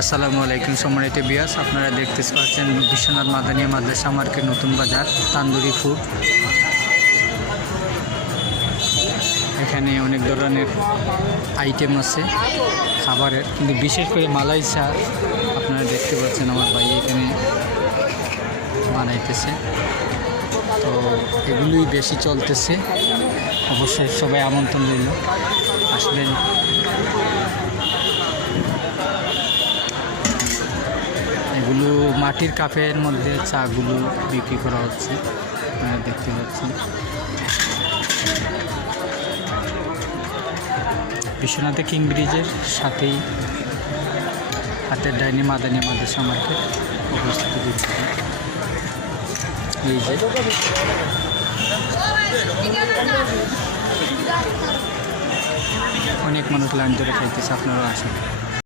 আসসালামু আলাইকুম সম্মানিত বিয়াস, আপনারা দেখতে পাচ্ছেন বিশ্বনাথ মাদানিয়া মাদ্রাসা মার্কেট নতুন বাজার তান্দুরি ফুড। এখানে অনেক ধরনের আইটেম আছে খাবারের, কিন্তু বিশেষ করে মালাই চা আপনারা দেখতে পাচ্ছেন আমার ভাই এখানে বানাইতেছে। তো এগুলোই বেশি চলতেছে। অবশ্যই সবাই আমন্ত্রণ রইল, আসবেন। এগুলো মাটির কাপের মধ্যে চাগুলো বিক্রি করা হচ্ছে, আপনারা দেখতে পাচ্ছেন। বিশ্বনাথে কিং ব্রিজের সাথেই হাতের ডাইনি মাদানি মাদ্রাসা মার্কেট অবস্থিত দিচ্ছে। এই যে অনেক মানুষ লাইন ধরে খাইতেছে, আপনারাও আসেন।